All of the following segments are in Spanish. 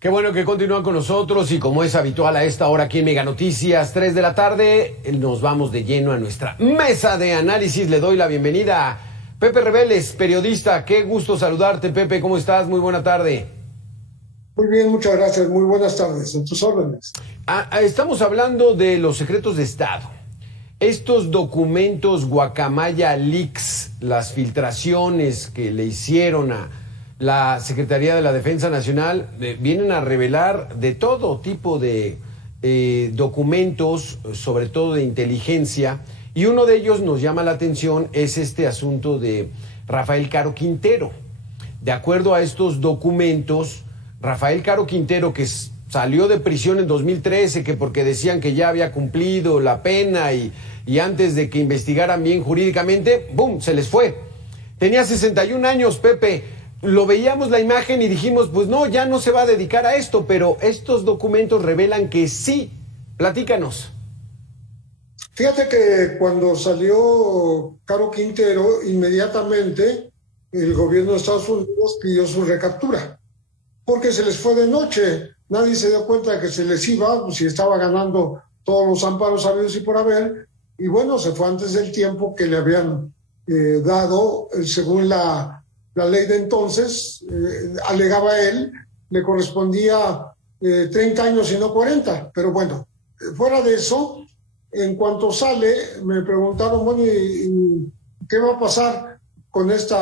Qué bueno que continúan con nosotros y como es habitual a esta hora aquí en Mega Noticias, 3 de la tarde, nos vamos de lleno a nuestra mesa de análisis. Le doy la bienvenida a Pepe Reveles, periodista. Qué gusto saludarte, Pepe. ¿Cómo estás? Muy buena tarde. Muy bien, muchas gracias. Muy buenas tardes. A tus órdenes. Estamos hablando de los secretos de Estado. Estos documentos Guacamaya Leaks, las filtraciones que le hicieron a la Secretaría de la Defensa Nacional, vienen a revelar de todo tipo de documentos, sobre todo de inteligencia, y uno de ellos nos llama la atención, es este asunto de Rafael Caro Quintero. De acuerdo a estos documentos, Rafael Caro Quintero, que salió de prisión en 2013, que porque decían que ya había cumplido la pena y antes de que investigaran bien jurídicamente, ¡bum!, se les fue. Tenía 61 años, Pepe. Lo veíamos la imagen y dijimos, pues no, ya no se va a dedicar a esto, pero estos documentos revelan que sí. Platícanos. Fíjate que cuando salió Caro Quintero, inmediatamente el gobierno de Estados Unidos pidió su recaptura, porque se les fue de noche. Nadie se dio cuenta de que se les iba, pues, si estaba ganando todos los amparos habidos y por haber, y bueno, se fue antes del tiempo que le habían dado, según la ley de entonces, alegaba él, le correspondía 30 años y no 40, pero bueno, fuera de eso, en cuanto sale, me preguntaron, bueno, ¿y qué va a pasar con este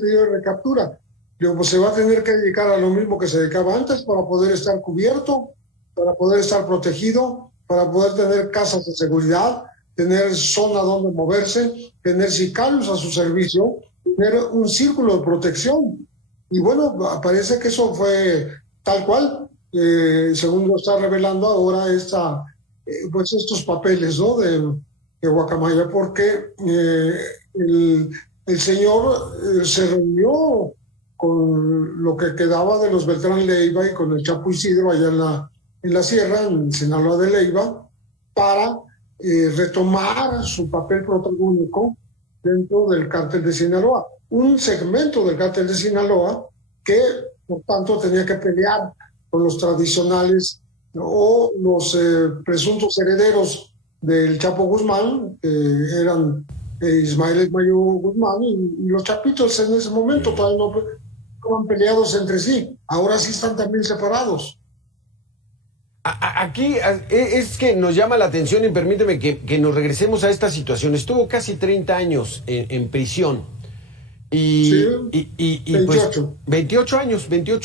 pedido de recaptura? Digo, pues se va a tener que dedicar a lo mismo que se dedicaba antes para poder estar cubierto, para poder estar protegido, para poder tener casas de seguridad, tener zona donde moverse, tener sicarios a su servicio, tener un círculo de protección. Y bueno, parece que eso fue tal cual, según lo está revelando ahora pues estos papeles, ¿no?, de Guacamaya, porque el señor se reunió con lo que quedaba de los Beltrán Leiva y con el Chapo Isidro allá en la sierra, en Sinaloa de Leiva, para retomar su papel protagónico dentro del cártel de Sinaloa, un segmento del cártel de Sinaloa que, por tanto, tenía que pelear con los tradicionales o los presuntos herederos del Chapo Guzmán, que eran Ismael Esmayo Guzmán y los Chapitos en ese momento todavía no estaban peleados entre sí, ahora sí están también separados. Aquí es que nos llama la atención y permíteme que nos regresemos a esta situación. Estuvo casi 30 años en prisión Sí, y 28. Pues 28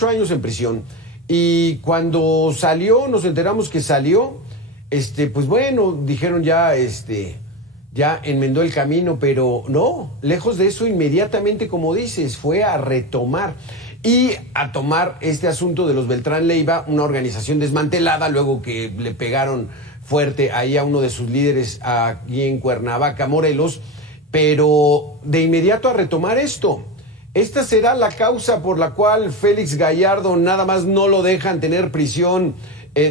años en prisión. Y cuando salió, nos enteramos que salió, pues bueno, dijeron ya enmendó el camino, pero no, lejos de eso, inmediatamente, como dices, fue a retomar y a tomar este asunto de los Beltrán Leiva, una organización desmantelada, luego que le pegaron fuerte ahí a uno de sus líderes aquí en Cuernavaca, Morelos, pero de inmediato a retomar esto. ¿Esta será la causa por la cual Félix Gallardo nada más no lo dejan tener prisión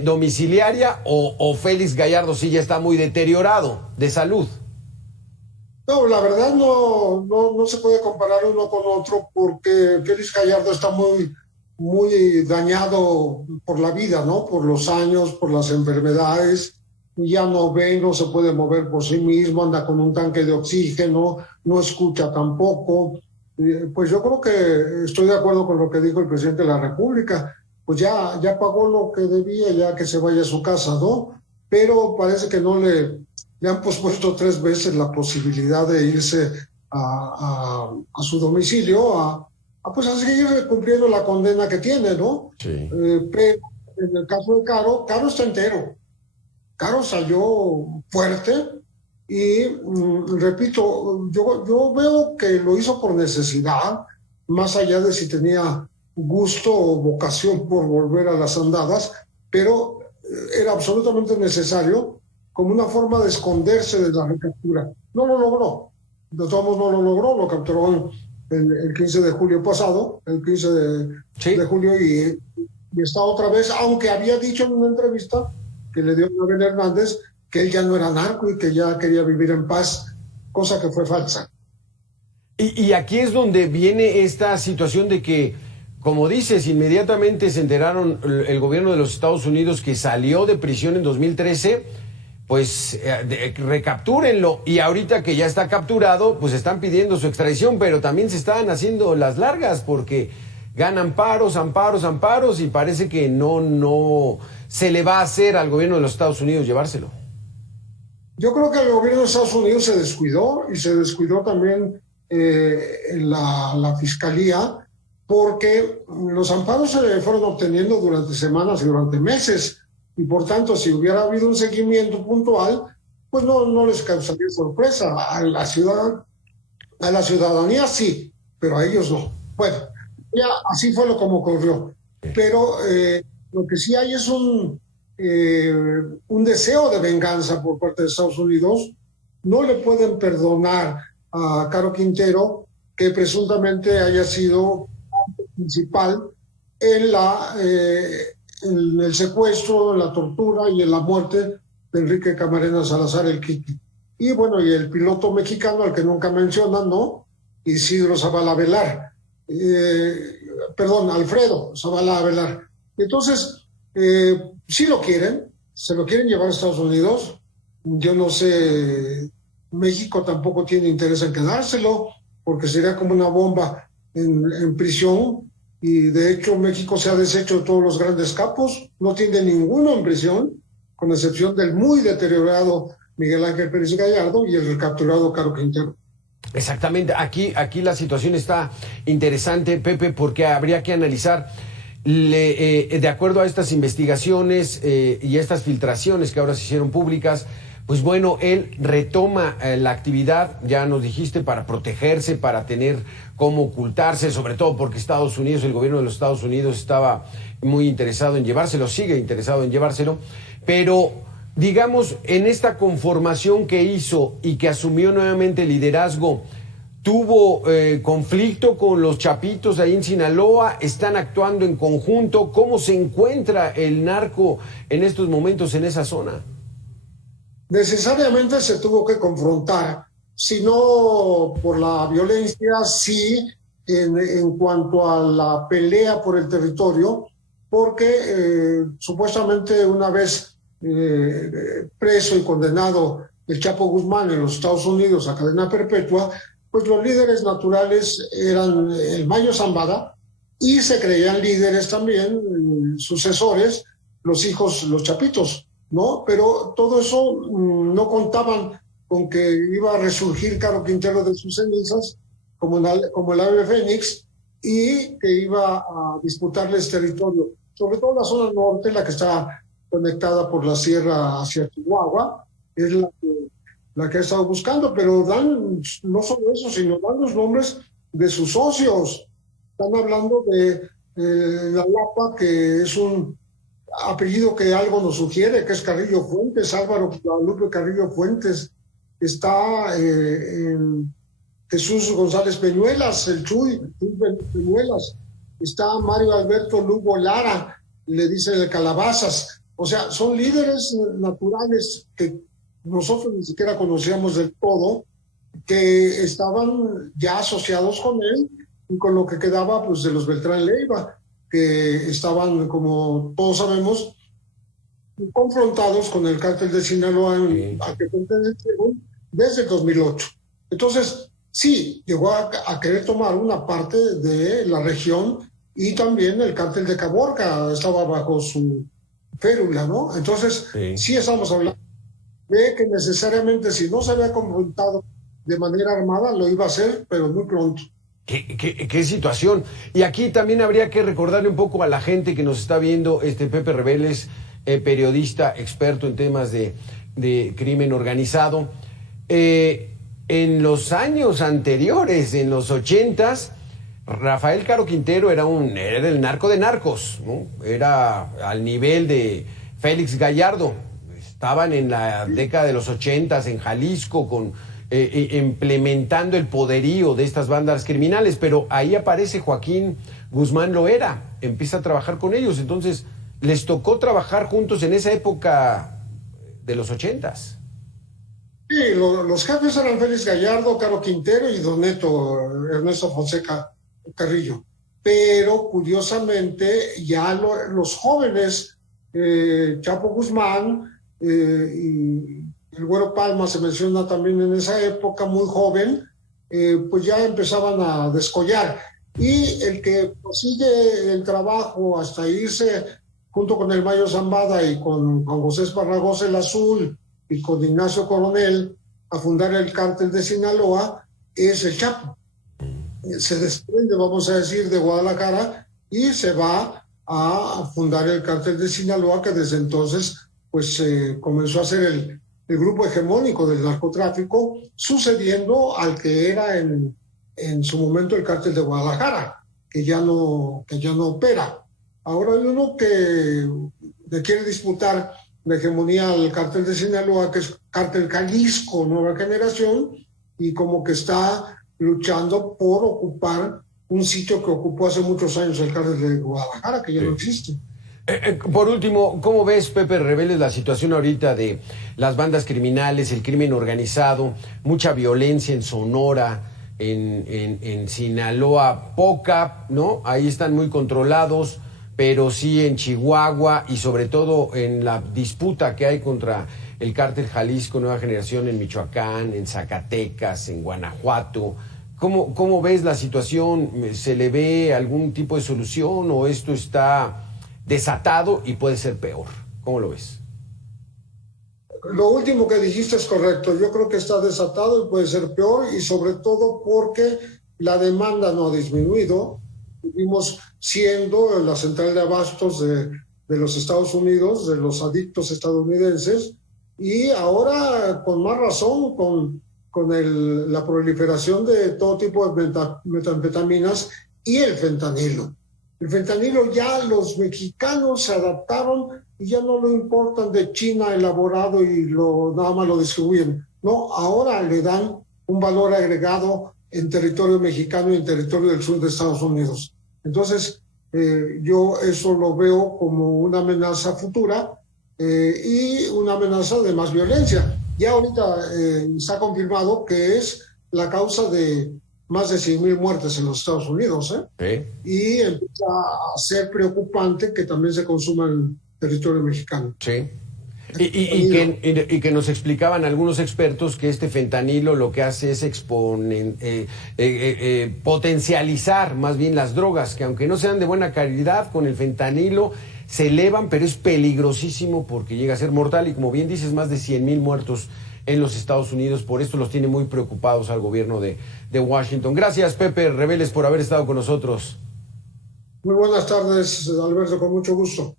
domiciliaria o Félix Gallardo sí ya está muy deteriorado de salud? No, la verdad no se puede comparar uno con otro porque Félix Gallardo está muy dañado por la vida, ¿no? Por los años, por las enfermedades, ya no ve, no se puede mover por sí mismo, anda con un tanque de oxígeno, no escucha tampoco. Pues yo creo que estoy de acuerdo con lo que dijo el presidente de la República, pues ya pagó lo que debía, ya que se vaya a su casa, ¿no? Pero parece que no le han pospuesto 3 veces la posibilidad de irse a su domicilio, pues a seguir cumpliendo la condena que tiene, ¿no? Sí. Pero en el caso de Caro está entero. Caro salió fuerte y, repito, yo veo que lo hizo por necesidad, más allá de si tenía gusto o vocación por volver a las andadas, pero era absolutamente necesario como una forma de esconderse de la recaptura. No lo logró, de todos modos no lo logró, lo capturó el 15 de julio pasado, el 15 de julio y está otra vez, aunque había dicho en una entrevista que le dio a Abel Hernández que él ya no era narco y que ya quería vivir en paz, cosa que fue falsa. Y aquí es donde viene esta situación de que como dices, inmediatamente se enteraron el gobierno de los Estados Unidos que salió de prisión en 2013, pues recaptúrenlo. Y ahorita que ya está capturado, pues están pidiendo su extradición, pero también se están haciendo las largas porque ganan amparos y parece que no se le va a hacer al gobierno de los Estados Unidos llevárselo. Yo creo que el gobierno de Estados Unidos se descuidó y se descuidó también la fiscalía, porque los amparos se fueron obteniendo durante semanas y durante meses, y por tanto, si hubiera habido un seguimiento puntual, pues no les causaría sorpresa. A la ciudadanía sí, pero a ellos no. Bueno, ya así fue lo como ocurrió. Pero lo que sí hay es un deseo de venganza por parte de Estados Unidos. No le pueden perdonar a Caro Quintero que presuntamente haya sido principal en el secuestro, en la tortura y en la muerte de Enrique Camarena Salazar, el Kiki. Y bueno, y el piloto mexicano, al que nunca mencionan, ¿no? Isidro Zavala Velar. Alfredo Zavala Velar. Entonces, sí lo quieren, se lo quieren llevar a Estados Unidos. Yo no sé, México tampoco tiene interés en quedárselo, porque sería como una bomba en prisión, y de hecho México se ha deshecho de todos los grandes capos, no tiene ninguno en prisión, con excepción del muy deteriorado Miguel Ángel Pérez Gallardo y el recapturado Caro Quintero. Exactamente, aquí la situación está interesante, Pepe, porque habría que analizar, de acuerdo a estas investigaciones y estas filtraciones que ahora se hicieron públicas, pues bueno, él retoma la actividad, ya nos dijiste, para protegerse, para tener cómo ocultarse, sobre todo porque Estados Unidos, el gobierno de los Estados Unidos estaba muy interesado en llevárselo, sigue interesado en llevárselo, pero digamos, en esta conformación que hizo y que asumió nuevamente el liderazgo, ¿tuvo conflicto con los chapitos ahí en Sinaloa? ¿Están actuando en conjunto? ¿Cómo se encuentra el narco en estos momentos en esa zona? Necesariamente se tuvo que confrontar, si no por la violencia, sí en cuanto a la pelea por el territorio, porque supuestamente una vez preso y condenado el Chapo Guzmán en los Estados Unidos a cadena perpetua, pues los líderes naturales eran el Mayo Zambada y se creían líderes también, sucesores, los hijos, los chapitos, ¿no? Pero todo eso no contaban con que iba a resurgir Caro Quintero de sus cenizas como el ave fénix y que iba a disputarles territorio, sobre todo la zona norte, la que está conectada por la sierra hacia Chihuahua, es la que ha estado buscando, pero dan no solo eso, sino dan los nombres de sus socios. Están hablando de la Lapa, que es un apellido que algo nos sugiere, que es Carrillo Fuentes, Álvaro Guadalupe Carrillo Fuentes. Está Jesús González Peñuelas, el Chuy Peñuelas. Está Mario Alberto Lugo Lara, le dicen el Calabazas. O sea, son líderes naturales que nosotros ni siquiera conocíamos del todo, que estaban ya asociados con él y con lo que quedaba pues de los Beltrán Leiva, que estaban, como todos sabemos, confrontados con el cártel de Sinaloa a que pertenecieron desde el 2008. Entonces, sí, llegó a querer tomar una parte de la región y también el cártel de Caborca estaba bajo su férula, ¿no? Entonces, sí estamos hablando de que necesariamente si no se había confrontado de manera armada, lo iba a hacer, pero muy pronto. ¿Qué situación? Y aquí también habría que recordarle un poco a la gente que nos está viendo, Pepe Rebeles, periodista, experto en temas de crimen organizado. En los años anteriores, en los 80s, Rafael Caro Quintero era el narco de narcos, ¿no? Era al nivel de Félix Gallardo. Estaban en la década de los 80s en Jalisco implementando el poderío de estas bandas criminales, pero ahí aparece Joaquín Guzmán Loera, empieza a trabajar con ellos, entonces les tocó trabajar juntos en esa época de los 80s. Sí, los jefes eran Félix Gallardo, Caro Quintero y don Neto, Ernesto Fonseca Carrillo. pero curiosamente ya los jóvenes, Chapo Guzmán y el Güero Palma se menciona también en esa época, muy joven, pues ya empezaban a descollar. Y el que prosigue el trabajo hasta irse junto con el Mayo Zambada y con José Esparragosa el Azul y con Ignacio Coronel a fundar el cártel de Sinaloa, es el Chapo. Se desprende, vamos a decir, de Guadalajara y se va a fundar el cártel de Sinaloa, que desde entonces pues comenzó a ser el grupo hegemónico del narcotráfico, sucediendo al que era en su momento el cártel de Guadalajara, que ya no opera. Ahora hay uno que le quiere disputar la hegemonía al cártel de Sinaloa, que es Cártel Jalisco Nueva Generación, y como que está luchando por ocupar un sitio que ocupó hace muchos años el cártel de Guadalajara, que ya no existe. Por último, ¿cómo ves, Pepe Reveles, la situación ahorita de las bandas criminales, el crimen organizado, mucha violencia en Sonora, en Sinaloa, poca, ¿no? Ahí están muy controlados, pero sí en Chihuahua y sobre todo en la disputa que hay contra el cártel Jalisco Nueva Generación en Michoacán, en Zacatecas, en Guanajuato. ¿Cómo ves la situación? ¿Se le ve algún tipo de solución o esto está desatado y puede ser peor? ¿Cómo lo ves? Lo último que dijiste es correcto. Yo creo que está desatado y puede ser peor, y sobre todo porque la demanda no ha disminuido. Seguimos siendo la central de abastos de los Estados Unidos, de los adictos estadounidenses, y ahora con más razón con la proliferación de todo tipo de metanfetaminas y el fentanilo. El fentanilo ya los mexicanos se adaptaron y ya no lo importan de China elaborado y nada más lo distribuyen. No, ahora le dan un valor agregado en territorio mexicano y en territorio del sur de Estados Unidos. Entonces, yo eso lo veo como una amenaza futura y una amenaza de más violencia. Ya ahorita se ha confirmado que es la causa de más de 100,000 muertes en los Estados Unidos, ¿eh? Sí. Y empieza a ser preocupante que también se consuma el territorio mexicano. Sí. Y que nos explicaban algunos expertos que este fentanilo lo que hace es potencializar más bien las drogas, que aunque no sean de buena calidad, con el fentanilo se elevan, pero es peligrosísimo porque llega a ser mortal y, como bien dices, más de 100,000 muertos en los Estados Unidos. Por esto los tiene muy preocupados al gobierno de Washington. Gracias, Pepe Reveles, por haber estado con nosotros. Muy buenas tardes, Alberto, con mucho gusto.